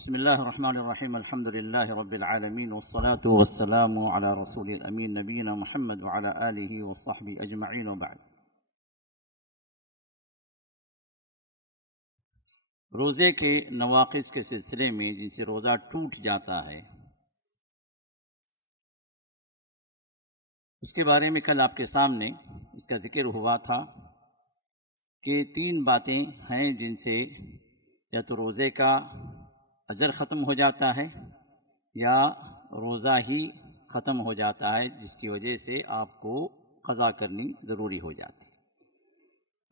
بسم الله الرحمن الرحيم الحمد لله رب العالمين والصلاة والسلام على رسول الأمين نبينا محمد وعلى آله وصحبه أجمعين وبعد. روزے کے نواقص کے سلسلے میں جن سے روزہ ٹوٹ جاتا ہے اس کے بارے میں کل آپ کے سامنے اس کا ذکر ہوا تھا کہ 3 باتیں ہیں جن سے یا تو روزے کا اجر ختم ہو جاتا ہے یا روزہ ہی ختم ہو جاتا ہے، جس کی وجہ سے آپ کو قضا کرنی ضروری ہو جاتی ہے۔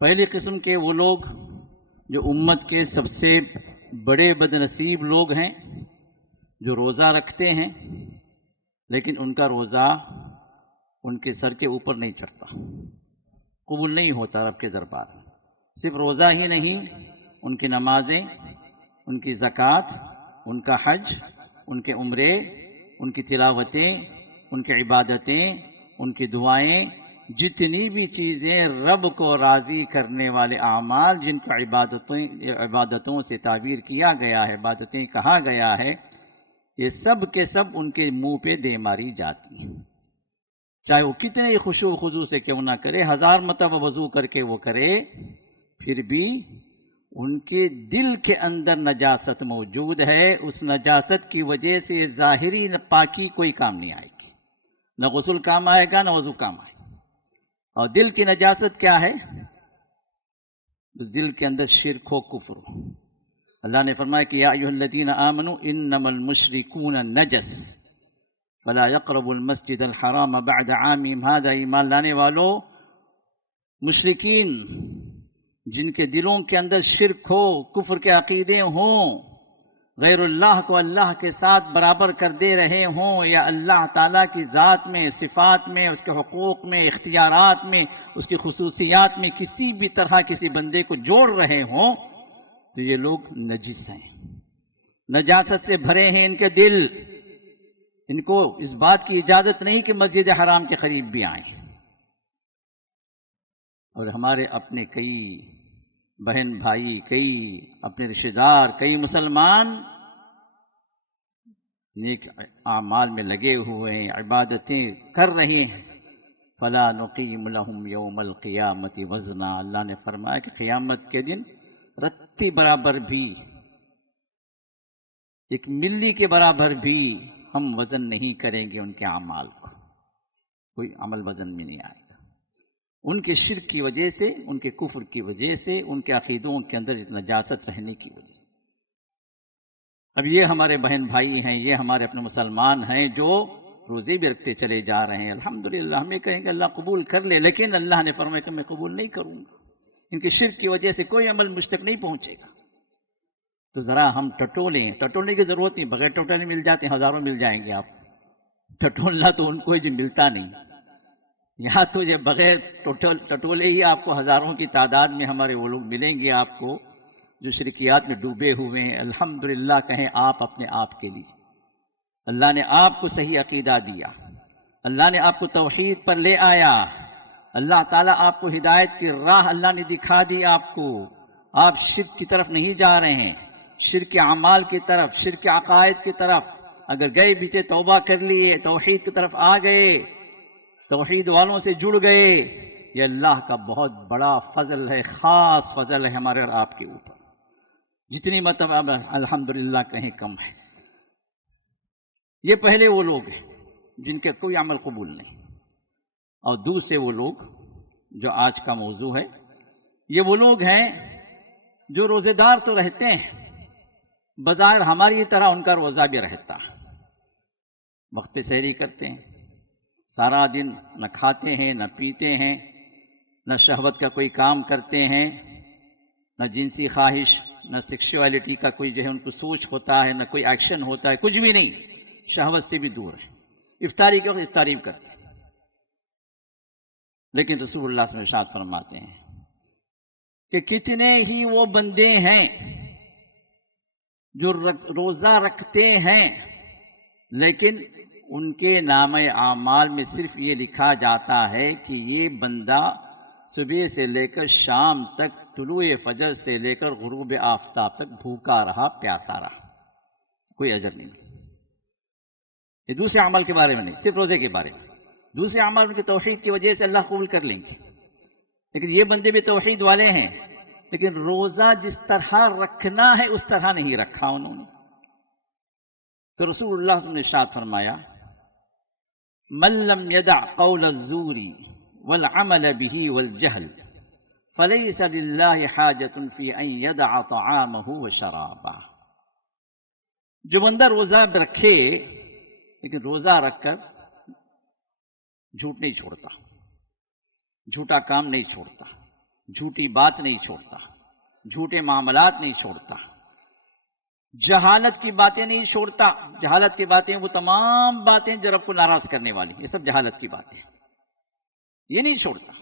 پہلی قسم کے وہ لوگ جو امت کے سب سے بڑے بد نصیب لوگ ہیں، جو روزہ رکھتے ہیں لیکن ان کا روزہ ان کے سر کے اوپر نہیں چڑھتا، قبول نہیں ہوتا رب کے دربار میں۔ صرف روزہ ہی نہیں، ان کی نمازیں، ان کی زکوٰۃ، ان کا حج، ان کے عمرے، ان کی تلاوتیں، ان کی عبادتیں، ان کی دعائیں، جتنی بھی چیزیں رب کو راضی کرنے والے اعمال جن کو عبادتوں سے تعبیر کیا گیا ہے، عبادتیں کہا گیا ہے، یہ سب کے سب ان کے منہ پہ دے ماری جاتی ہیں، چاہے وہ کتنے خشوع و خضوع سے کیوں نہ کرے، 1000 مرتبہ وضو کر کے وہ کرے، پھر بھی ان کے دل کے اندر نجاست موجود ہے۔ اس نجاست کی وجہ سے ظاہری پاکی کوئی کام نہیں آئے گی، نہ غسل کام آئے گا، نہ وضو کام آئے گا۔ اور دل کی نجاست کیا ہے؟ دل کے اندر شرک و کفر۔ اللہ نے فرمایا کہ یا ایھا الذین آمنوا انما المشرکون نجس فلا یقربوا المسجد الحرام بعد عامهم ھذا، ایمان لانے والو، مشرکین جن کے دلوں کے اندر شرک ہو، کفر کے عقیدے ہوں، غیر اللہ کو اللہ کے ساتھ برابر کر دے رہے ہوں، یا اللہ تعالیٰ کی ذات میں، صفات میں، اس کے حقوق میں، اختیارات میں، اس کی خصوصیات میں کسی بھی طرح کسی بندے کو جوڑ رہے ہوں، تو یہ لوگ نجس ہیں، نجاست سے بھرے ہیں ان کے دل۔ ان کو اس بات کی اجازت نہیں کہ مسجد حرام کے قریب بھی آئیں۔ اور ہمارے اپنے کئی بہن بھائی، کئی اپنے رشتہ دار، کئی مسلمان نیک اعمال میں لگے ہوئے ہیں، عبادتیں کر رہے ہیں۔ فلا نقیم لہم یوم القیامت وزنا، اللہ نے فرمایا کہ قیامت کے دن رتی برابر بھی، 1 ملی کے برابر بھی ہم وزن نہیں کریں گے ان کے اعمال کو، کوئی عمل وزن میں نہیں آئے گا، ان کے شرک کی وجہ سے، ان کے کفر کی وجہ سے، ان کے عقیدوں کے اندر نجاست رہنے کی وجہ سے۔ اب یہ ہمارے بہن بھائی ہیں، یہ ہمارے اپنے مسلمان ہیں جو روزے بھی رکھتے چلے جا رہے ہیں، الحمدللہ، ہمیں کہیں گے اللہ قبول کر لے، لیکن اللہ نے فرمایا کہ میں قبول نہیں کروں گا، ان کے شرک کی وجہ سے کوئی عمل مجھ تک نہیں پہنچے گا۔ تو ذرا ہم ٹٹولنے کی ضرورت نہیں، بغیر ٹٹولے مل جاتے ہیں، ہزاروں مل جائیں گے آپ، ٹٹولنا تو ان کو جو ملتا نہیں، یہاں تو یہ بغیر ٹٹولے ہی آپ کو ہزاروں کی تعداد میں ہمارے وہ لوگ ملیں گے آپ کو جو شرکیات میں ڈوبے ہوئے ہیں۔ الحمدللہ کہیں آپ اپنے آپ کے لیے، اللہ نے آپ کو صحیح عقیدہ دیا، اللہ نے آپ کو توحید پر لے آیا، اللہ تعالیٰ آپ کو ہدایت کی راہ اللہ نے دکھا دی آپ کو، آپ شرک کی طرف نہیں جا رہے ہیں، شرک کے اعمال کی طرف، شرک کے عقائد کی طرف اگر گئے بھی تھے توبہ کر لیے، توحید کی طرف آ گئے، توحید والوں سے جڑ گئے، یہ اللہ کا بہت بڑا فضل ہے، خاص فضل ہے ہمارے اور آپ کے اوپر، جتنی مرتبہ الحمدللہ کہیں کم ہے۔ یہ پہلے وہ لوگ ہیں جن کے کوئی عمل قبول نہیں، اور دوسرے وہ لوگ جو آج کا موضوع ہے، یہ وہ لوگ ہیں جو روزے دار تو رہتے ہیں، بظاہر ہماری طرح ان کا روزہ بھی رہتا ہے، وقت پہ سحری کرتے ہیں، سارا دن نہ کھاتے ہیں، نہ پیتے ہیں، نہ شہوت کا کوئی کام کرتے ہیں، نہ جنسی خواہش، نہ سیکشولیٹی کا کوئی جو ہے ان کو سوچ ہوتا ہے، نہ کوئی ایکشن ہوتا ہے، کچھ بھی نہیں، شہوت سے بھی دور ہے، افطاری کے وقت افطاری کرتے ہیں۔ لیکن رسول اللہ صلی اللہ علیہ وسلم ارشاد فرماتے ہیں کہ کتنے ہی وہ بندے ہیں جو روزہ رکھتے ہیں لیکن ان کے نام اعمال میں صرف یہ لکھا جاتا ہے کہ یہ بندہ صبح سے لے کر شام تک، طلوع فجر سے لے کر غروب آفتاب تک بھوکا رہا، پیاسا رہا، کوئی اجر نہیں. یہ دوسرے عمل کے بارے میں نہیں، صرف روزے کے بارے میں. دوسرے عمل ان کے توحید کی وجہ سے اللہ قبول کر لیں گے. لیکن یہ بندے بھی توحید والے ہیں، لیکن روزہ جس طرح رکھنا ہے اس طرح نہیں رکھا انہوں نے. تو رسول اللہ صلی اللہ علیہ وسلم نے ارشاد فرمایا من لم يدع قول الزور والعمل به والجهل فليس لله حاجة في أن يدع طعامه وشرابه. جو بندہ روزہ رکھے لیکن روزہ رکھ کر جھوٹ نہیں چھوڑتا، جھوٹا کام نہیں چھوڑتا، جھوٹی بات نہیں چھوڑتا، جھوٹے معاملات نہیں چھوڑتا، جہالت کی باتیں نہیں چھوڑتا. جہالت کی باتیں وہ تمام باتیں جو رب کو ناراض کرنے والی، یہ سب جہالت کی باتیں، یہ نہیں چھوڑتا.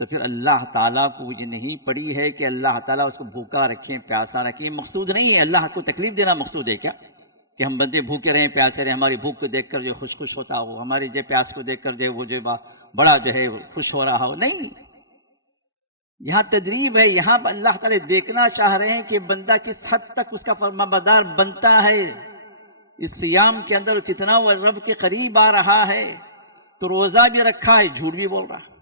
تو پھر اللہ تعالیٰ کو یہ نہیں پڑی ہے کہ اللہ تعالیٰ اس کو بھوکا رکھیں، پیاسا رکھیں. مقصود نہیں ہے. اللہ کو تکلیف دینا مقصود ہے کیا کہ ہم بندے بھوکے رہیں، پیاسے رہیں، ہماری بھوک کو دیکھ کر جو خوش ہوتا ہو، ہماری جو پیاس کو دیکھ کر جو وہ جو بڑا جو ہے خوش ہو رہا ہو؟ نہیں. یہاں تدریب ہے. یہاں اللہ تعالیٰ دیکھنا چاہ رہے ہیں کہ بندہ کس حد تک اس کا فرمانبردار بنتا ہے، اس صیام کے اندر کتنا وہ رب کے قریب آ رہا ہے. تو روزہ بھی رکھا ہے، جھوٹ بھی بول رہا ہے.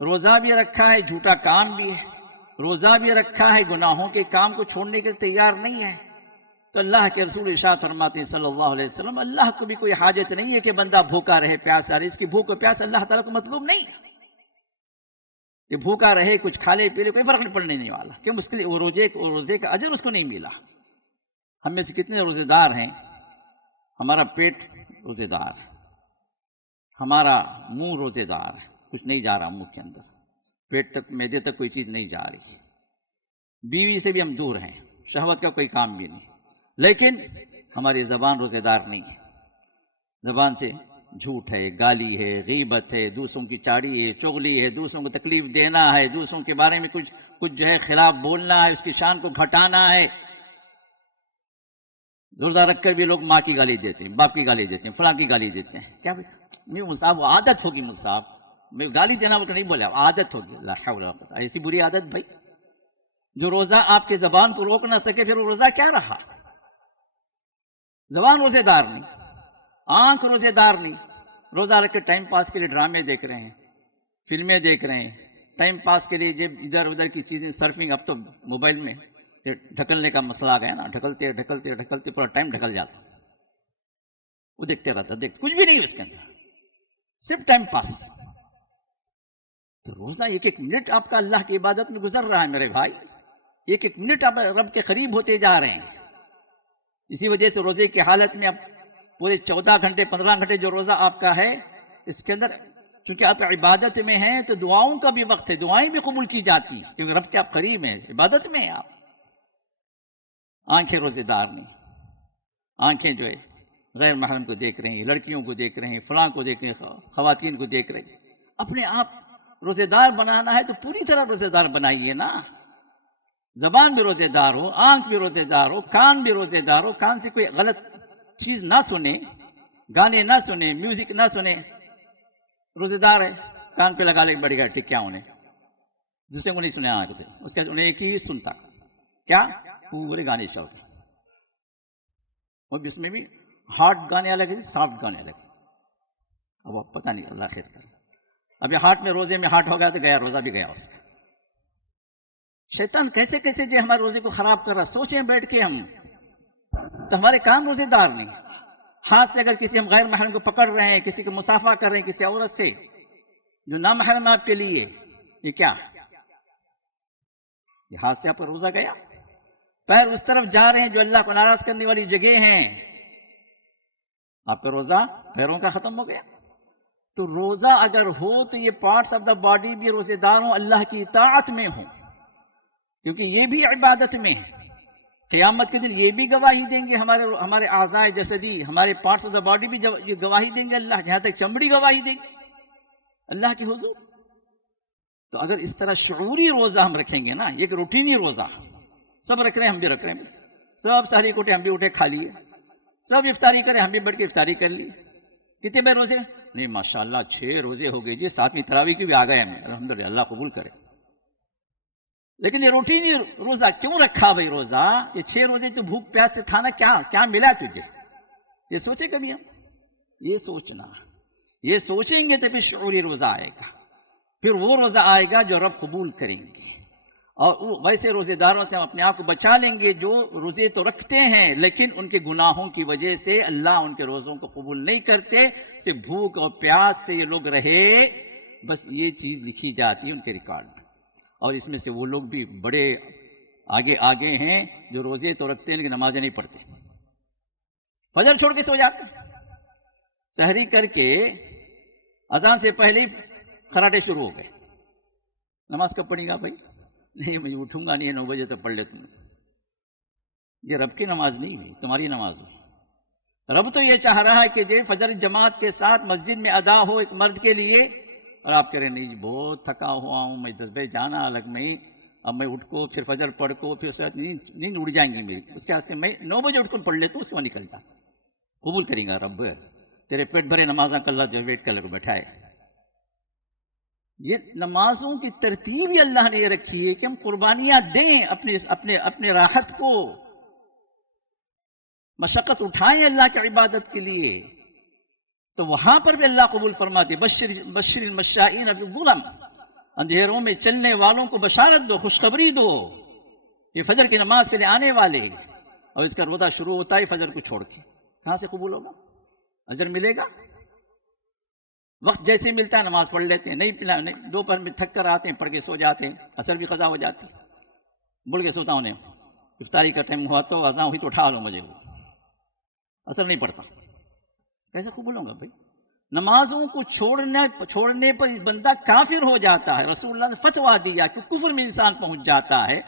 روزہ بھی رکھا ہے، جھوٹا کام بھی ہے. روزہ بھی رکھا ہے، گناہوں کے کام کو چھوڑنے کے تیار نہیں ہے. تو اللہ کے رسول ارشاد فرماتے ہیں صلی اللہ علیہ وسلم اللہ کو بھی کوئی حاجت نہیں ہے کہ بندہ بھوکا رہے، پیاسا رہے. اس کی بھوک و پیاس اللہ تعالیٰ کو مطلوب نہیں ہے. یہ بھوکا رہے، کچھ کھا لے پی لے، کوئی فرق نہیں پڑنے نہیں والا. کہ مشکل روزے کا اجر اس کو نہیں ملا. ہم میں سے کتنے روزے دار ہیں، ہمارا پیٹ روزے دار ہے، ہمارا منہ روزے دار ہے، کچھ نہیں جا رہا منہ کے اندر، پیٹ تک معدے تک کوئی چیز نہیں جا رہی. بیوی سے بھی ہم دور ہیں، شہوت کا کوئی کام بھی نہیں. لیکن ہماری زبان روزے دار نہیں ہے. زبان سے جھوٹ ہے، گالی ہے، غیبت ہے، دوسروں کی چاڑی ہے، چغلی ہے، دوسروں کو تکلیف دینا ہے، دوسروں کے بارے میں کچھ جو ہے خلاف بولنا ہے، اس کی شان کو گھٹانا ہے. روزہ رکھ کر بھی لوگ ماں کی گالی دیتے ہیں، باپ کی گالی دیتے ہیں، فلاں کی گالی دیتے ہیں. کیا نہیں مصعب، وہ عادت ہوگی مصعب، میں گالی دینا وہ نہیں بولا، عادت ہوگی. لا حول ولا قوت. ایسی بری عادت بھائی، جو روزہ آپ کے زبان کو روک نہ سکے پھر وہ روزہ کیا رہا؟ زبان روزے دار نہیں، آنکھ روزے دار نہیں. روزہ رکھ کے ٹائم پاس کے لیے ڈرامے دیکھ رہے ہیں، فلمیں دیکھ رہے ہیں، ٹائم پاس کے لیے جب ادھر ادھر کی چیزیں سرفنگ. اب تو موبائل میں ڈھکلنے کا مسئلہ آ گیا نا، ڈھکلتے ڈھکلتے ڈھکلتے پورا ٹائم ڈھکل جاتا. وہ دیکھتے رہتا، کچھ بھی نہیں اس کے اندر، صرف ٹائم پاس. تو روزہ ایک ایک منٹ آپ کا اللہ کی عبادت میں گزر رہا ہے میرے بھائی. ایک ایک منٹ آپ رب کے قریب ہوتے جا رہے ہیں. اسی وجہ سے روزے کی حالت میں اب پورے 14 گھنٹے 15 گھنٹے جو روزہ آپ کا ہے، اس کے اندر چونکہ آپ عبادت میں ہیں تو دعاؤں کا بھی وقت ہے، دعائیں بھی قبول کی جاتی ہیں کیونکہ رب کے آپ قریب ہیں، عبادت میں ہیں آپ. آنکھیں روزے دار نہیں، آنکھیں جو ہے غیر محرم کو دیکھ رہی ہیں، لڑکیوں کو دیکھ رہے ہیں، فلاں کو دیکھ رہے ہیں، خواتین کو دیکھ رہے ہیں. اپنے آپ روزے دار بنانا ہے تو پوری طرح روزے دار بنائیے نا. زبان بھی روزے دار ہو، آنکھ بھی روزے دار ہو، کان بھی روزے دار ہو، کان سے کوئی غلط چیز نہ سنے، گانے نہ سنے، میوزک نہ سنے. روزے دار ہے، کان پہ لگا لے بڑھ گیا ٹھیک کیا انہیں دوسرے کو نہیں سنے آنکھ پہ، اس کا انہیں ایک ہی سنتا کیا پورے گانے چل رہے. اور اس میں بھی ہارڈ گانے الگ ہیں، سافٹ گانے الگ ہیں. اب پتہ نہیں، اللہ خیر کرے. اب یہ ہارٹ میں روزے میں ہارٹ ہو گیا تو گیا، روزہ بھی گیا اس کا. شیطان کیسے کیسے جو ہمارے روزے کو خراب کر رہا. سوچیں بیٹھ کے ہم تو ہمارے کام روزے دار نہیں. ہاتھ سے اگر کسی ہم غیر محرم کو پکڑ رہے ہیں، کسی کو مصافحہ کر رہے ہیں کسی عورت سے جو نامحرم آپ کے لیے، یہ کیا؟ یہ ہاتھ سے آپ کا روزہ گیا. پیر اس طرف جا رہے ہیں جو اللہ کو ناراض کرنے والی جگہ ہیں، آپ کا روزہ پیروں کا ختم ہو گیا. تو روزہ اگر ہو تو یہ پارٹس آف دا باڈی بھی روزے دار ہوں، اللہ کی اطاعت میں ہوں، کیونکہ یہ بھی عبادت میں ہے. قیامت کے دن یہ بھی گواہی دیں گے، ہمارے اعضاء جسدی، ہمارے پارٹس آف دا باڈی بھی یہ گواہی دیں گے اللہ، یہاں تک چمڑی گواہی دیں گے اللہ کے حضور. تو اگر اس طرح شعوری روزہ ہم رکھیں گے نا، ایک روٹینی روزہ سب رکھ رہے ہیں، ہم بھی رکھ رہے ہیں، سب سحری کو اٹھے ہم بھی اٹھے کھا لیے، سب افطاری کریں ہم بھی بیٹھ کے افطاری کر لی. کتنے بے روزے؟ نہیں ماشاءاللہ 6 روزے ہو گئے جی، 7ویں تراویح کی بھی آ گئے ہمیں، الحمدللہ اللہ قبول کرے. لیکن یہ روٹینی روزہ کیوں رکھا بھائی؟ روزہ یہ 6 روزے تو بھوک پیاس سے تھا نا، کیا ملا تجھے؟ یہ سوچے کبھی ہم؟ یہ سوچنا، یہ سوچیں گے تو پھر شعوری روزہ آئے گا، پھر وہ روزہ آئے گا جو رب قبول کریں گے۔ اور ویسے روزے داروں سے ہم اپنے آپ کو بچا لیں گے جو روزے تو رکھتے ہیں لیکن ان کے گناہوں کی وجہ سے اللہ ان کے روزوں کو قبول نہیں کرتے، صرف بھوک اور پیاس سے یہ لوگ رہے، بس یہ چیز لکھی جاتی ہے ان کے ریکارڈ میں۔ اور اس میں سے وہ لوگ بھی بڑے آگے ہیں جو روزے تو رکھتے ہیں لیکن نمازیں نہیں پڑھتے، فجر چھوڑ کے سو جاتے، سحری کر کے اذان سے پہلے خراٹے شروع ہو گئے، نماز کب پڑھے گا بھائی؟ نہیں میں اٹھوں گا نہیں، 9 بجے تک پڑھ لے تم۔ یہ رب کی نماز نہیں ہوئی، تمہاری نماز ہوئی۔ رب تو یہ چاہ رہا ہے کہ جو فجر جماعت کے ساتھ مسجد میں ادا ہو ایک مرد کے لیے، اور آپ کہہ رہے نہیں بہت تھکا ہوا ہوں میں، 10 بجے جانا الگ میں، اب میں اٹھ کو پھر فجر پڑھ کو پھر نیند اڑ جائیں گی میری، اس کے واسطے میں 9 بجے اٹھ کر پڑھ لیتا ہوں، اس میں نکل جا۔ قبول کریں گا رب، تیرے پیٹ بھرے نمازاں کا اللہ جو ویٹ کر کے بیٹھائے۔ یہ نمازوں کی ترتیب ہی اللہ نے یہ رکھی ہے کہ ہم قربانیاں دیں اپنے راحت کو، مشقت اٹھائیں اللہ کی عبادت کے لیے، تو وہاں پر بھی اللہ قبول فرماتے۔ بشر المشائین بالظلم، اندھیروں میں چلنے والوں کو بشارت دو، خوشخبری دو، یہ فجر کی نماز کے لیے آنے والے، اور اس کا روزہ شروع ہوتا ہے فجر کو چھوڑ کے۔ کہاں سے قبول ہوگا؟ اجر ملے گا؟ وقت جیسے ملتا ہے نماز پڑھ لیتے ہیں، نہیں دوپہر میں تھک کر آتے ہیں پڑھ کے سو جاتے ہیں، عصر بھی قضا ہو جاتی ہے، بول کے سوتا ہوں، افطاری کا ٹائم ہوا تو اذان ہوئی تو اٹھا لو مجھے، وہ عصر نہیں پڑھتا، کیسے قبول ہوگا بھائی؟ نمازوں کو چھوڑنے پر بندہ کافر ہو جاتا ہے، رسول اللہ نے فتویٰ دیا کہ کفر میں انسان پہنچ جاتا ہے،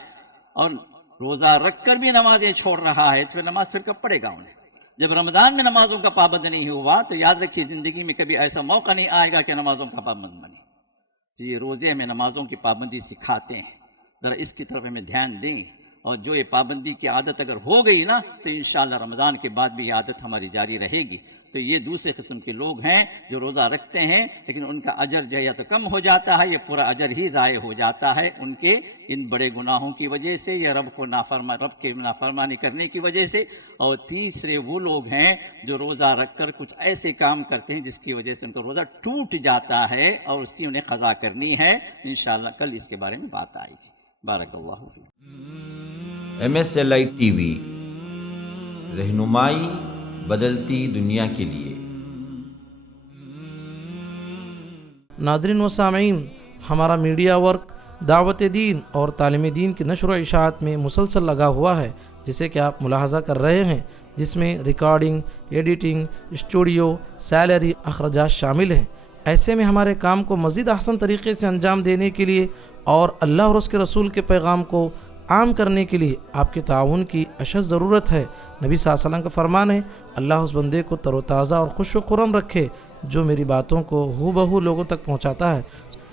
اور روزہ رکھ کر بھی نمازیں چھوڑ رہا ہے تو پھر نماز پھر کب پڑھے گا انہیں؟ جب رمضان میں نمازوں کا پابند نہیں ہوا تو یاد رکھیے زندگی میں کبھی ایسا موقع نہیں آئے گا کہ نمازوں کا پابند بنے۔ تو یہ روزے ہمیں نمازوں کی پابندی سکھاتے ہیں، ذرا اس کی طرف ہمیں دھیان دیں، اور جو یہ پابندی کی عادت اگر ہو گئی نا تو انشاءاللہ رمضان کے بعد بھی یہ عادت ہماری جاری رہے گی۔ تو یہ دوسرے قسم کے لوگ ہیں جو روزہ رکھتے ہیں لیکن ان کا اجر جو ہے یا تو کم ہو جاتا ہے یا پورا اجر ہی ضائع ہو جاتا ہے ان کے ان بڑے گناہوں کی وجہ سے یا رب کے نافرمانی کرنے کی وجہ سے۔ اور تیسرے وہ لوگ ہیں جو روزہ رکھ کر کچھ ایسے کام کرتے ہیں جس کی وجہ سے ان کا روزہ ٹوٹ جاتا ہے اور اس کی انہیں قضا کرنی ہے۔ انشاءاللہ کل اس کے بارے میں بات آئے گی۔ بارک اللہ فیک۔ MSLI TV، رہنمائی بدلتی دنیا کے لیے۔ ناظرین و سامعین، ہمارا میڈیا ورک دعوت دین اور تعلیم دین کی نشر و اشاعت میں مسلسل لگا ہوا ہے، جسے کہ آپ ملاحظہ کر رہے ہیں، جس میں ریکارڈنگ، ایڈیٹنگ، اسٹوڈیو، سیلری، اخراجات شامل ہیں۔ ایسے میں ہمارے کام کو مزید احسن طریقے سے انجام دینے کے لیے اور اللہ اور اس کے رسول کے پیغام کو عام کرنے کے لیے آپ کے تعاون کی اشد ضرورت ہے۔ نبی صلی اللہ علیہ وسلم کا فرمان ہے، اللہ اس بندے کو تر و تازہ اور خوش و خرم رکھے جو میری باتوں کو ہو بہو لوگوں تک پہنچاتا ہے۔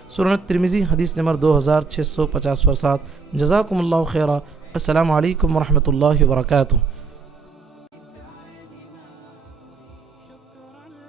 سنن ترمذی حدیث نمبر 2650 پر 7۔ جزاکم اللہ خیرہ۔ السلام علیکم ورحمۃ اللہ وبرکاتہ۔